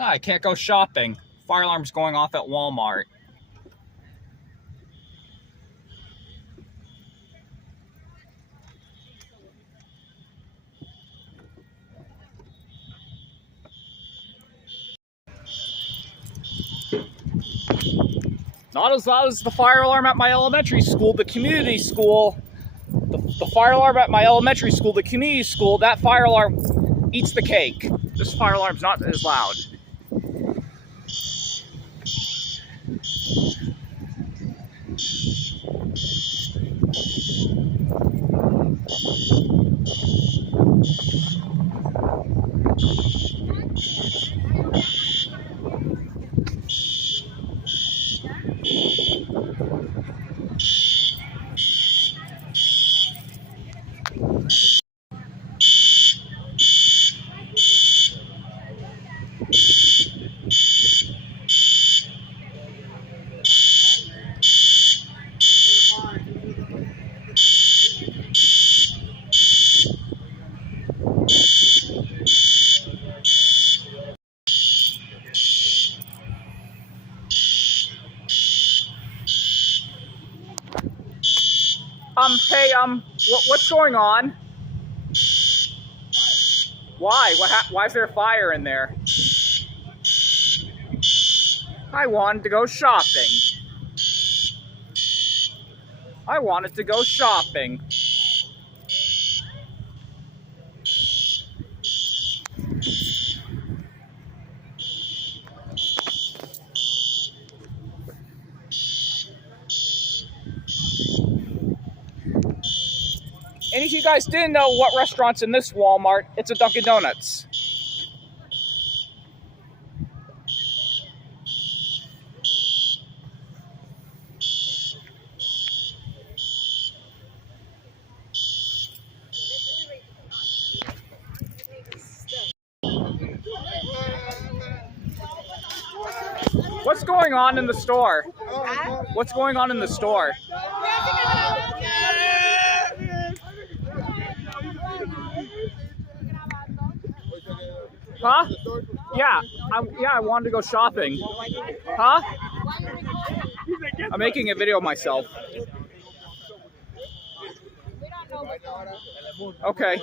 I can't go shopping. Fire alarm's going off at Walmart. Not as loud as the fire alarm at my elementary school, the community school. The fire alarm at my elementary school, the community school, that fire alarm eats the cake. This fire alarm's not as loud. Hey, what's going on? Why? Why is there a fire in there? I wanted to go shopping. I wanted to go shopping. And if you guys didn't know what restaurant's in this Walmart, it's a Dunkin' Donuts. What's going on in the store? What's going on in the store? Huh? Yeah, I wanted to go shopping. Huh? I'm making a video of myself. Okay.